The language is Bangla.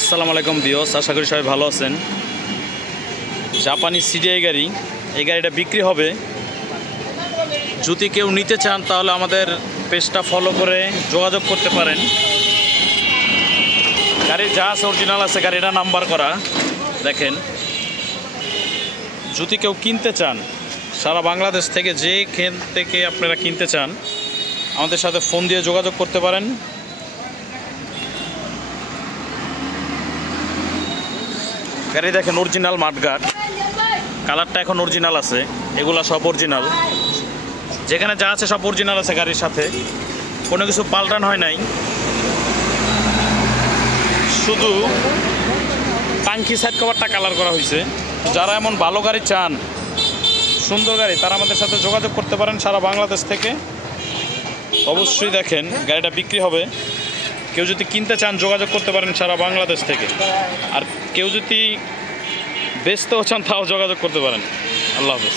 আসসালামু আলাইকুম ভিউয়ার্স, আশা করি সবাই ভালো আছেন। জাপানি সিডিআই গাড়ি, এই গাড়িটা বিক্রি হবে। যদি কেউ নিতে চান তাহলে আমাদের পেজটা ফলো করে যোগাযোগ করতে পারেন। গাড়ির যা আছে অরিজিনাল আছে, গাড়িটা নাম্বার করা দেখেন। যদি কেউ কিনতে চান সারা বাংলাদেশ থেকে, যেখান থেকে আপনারা কিনতে চান আমাদের সাথে ফোন দিয়ে যোগাযোগ করতে পারেন। গাড়ি দেখেন অরিজিনাল মাঠগাট, কালারটা এখন অরিজিনাল আছে, এগুলা সব অরিজিনাল। যেখানে যা আছে সব অরিজিনাল আছে, গাড়ির সাথে কোনো কিছু পাল্টানো হয় নাই। শুধু টাঙ্কি সাইড কভারটা কালার করা হয়েছে। যারা এমন ভালো গাড়ি চান, সুন্দর গাড়ি, তারা আমাদের সাথে যোগাযোগ করতে পারেন সারা বাংলাদেশ থেকে। অবশ্যই দেখেন গাড়িটা বিক্রি হবে। কেউ যদি কিনতে চান যোগাযোগ করতে পারেন সারা বাংলাদেশ থেকে। আর কেউ যদি বেচতেও চান তাও যোগাযোগ করতে পারেন। আল্লাহ হাফেজ।